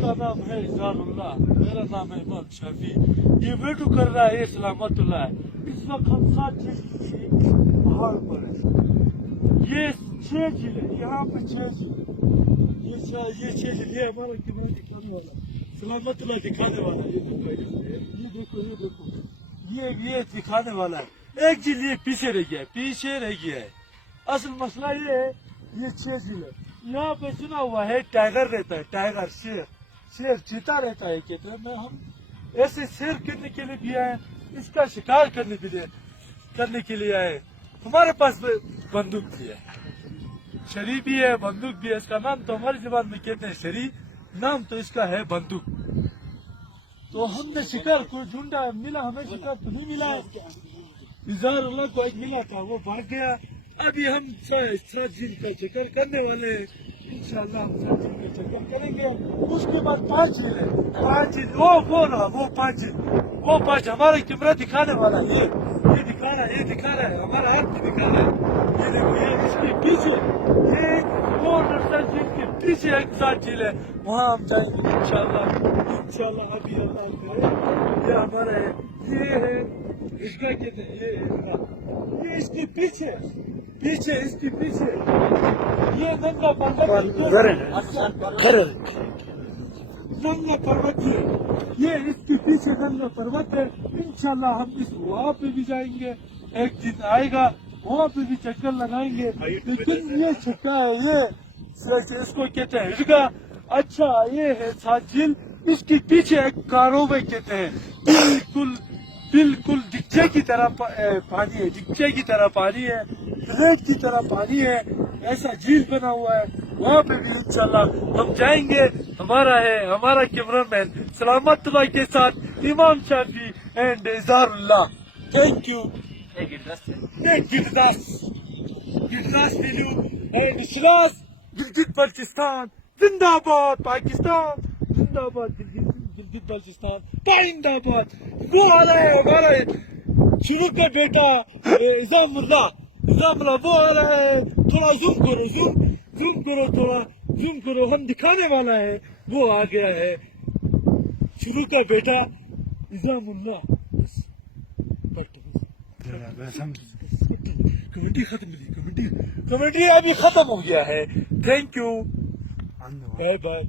کا نام ہے اظہار اللہ، میرا نام ہے امام شافی. یہ ویڈیو کر رہا ہے سلامت اللہ. اس وقت ہم 7 جیل کسی پہاڑ پر ہیں. یہ 6 جیل ہے، یہاں پہ 6 جیل. یہ 6 جیل، یہ ہمارا کیمرہ دکھانے والا سلامت اللہ دکھانے والا. یہ دیکھو یہ دکھانے والا ہے. ایک جیل یہ پیچھے رہ گیا ہے. اصل مسئلہ یہ ہے، یہ 6 جیل ہے. یہاں پہ سنا ہوا ہے ٹائیگر رہتا ہے، ٹائیگر شیر چیتا رہتا ہے. کہتے ہیں میں ہم ایسے سیر کرنے کے لیے بھی آئے، اس کا شکار کرنے کے لیے آئے. ہمارے پاس بندوق بھی ہے، شری بھی ہے، بندوق بھی ہے. اس کا نام تو ہماری زبان میں کہتے ہیں شری، نام تو اس کا ہے بندوق. تو ہم نے شکار کو ڈھونڈا، ملا ہمیں شکار تو نہیں ملا ہے. اظہار اللہ کو ایک ملا تھا، وہ بھاگ گیا. ابھی ہم 7 جیل کا چکر کرنے والے ہیں. انشاءاللہ ہم 7 جیل کا چکر کریں گے. اس کے بعد 5 جیل ہے. 5 جیل وہ 5 جیل، وہ 5 ہمارا کیمرہ دکھانے والا. یہ دکھا رہا ہے ہمارا ہاتھ بھی دکھا رہا ہے. یہ دیکھو، یہ اس کے پیچھے، یہ وہ نرسل جیل کے پیچھے ایک 7 جیل ہے. وہاں ہم جائیں گے انشاءاللہ. ابھی اللہ کرے. یہ ہمارا ہے، یہ ہے اس کا کہتے ہیں، یہ اس کے پیچھے اس کے پیچھے یہ ننگا پروت ہے. یہ اس کے پیچھے ننگا پروت ہے. انشاءاللہ ہم وہاں پہ بھی جائیں گے. ایک دن آئے گا، وہاں پہ بھی چکر لگائیں گے. لیکن یہ چھٹا ہے، یہ اس کو کہتے ہیں ہرگا. اچھا، یہ ہے 7 جیل. اس کے پیچھے ایک کاروبے کہتے ہیں. بالکل ڈگچے کی طرح پانی ہے، ریت کی طرح پانی ہے. ایسا جھیل بنا ہوا ہے. وہاں پہ بھی انشاءاللہ ہم جائیں گے. ہمارا کیمرہ مین سلامت اللہ کے ساتھ امام Shafi and Izhar Allah. Thank you. Gurdas video and شلاس گلگت بلتستان زندہ آباد. پاکستان زندہ آباد. گلگت بلتستان پائندہ آباد. وہ آ رہا ہے ہمارا شروع کا بیٹا نظام اللہ وہ آ رہا ہے. تھوڑا زوم کرو ہم دکھانے والا ہے. وہ آ گیا ہے شروع کا بیٹا نظام اللہ. کمیٹی ابھی ختم ہو گیا ہے. Thank you. Bye bye.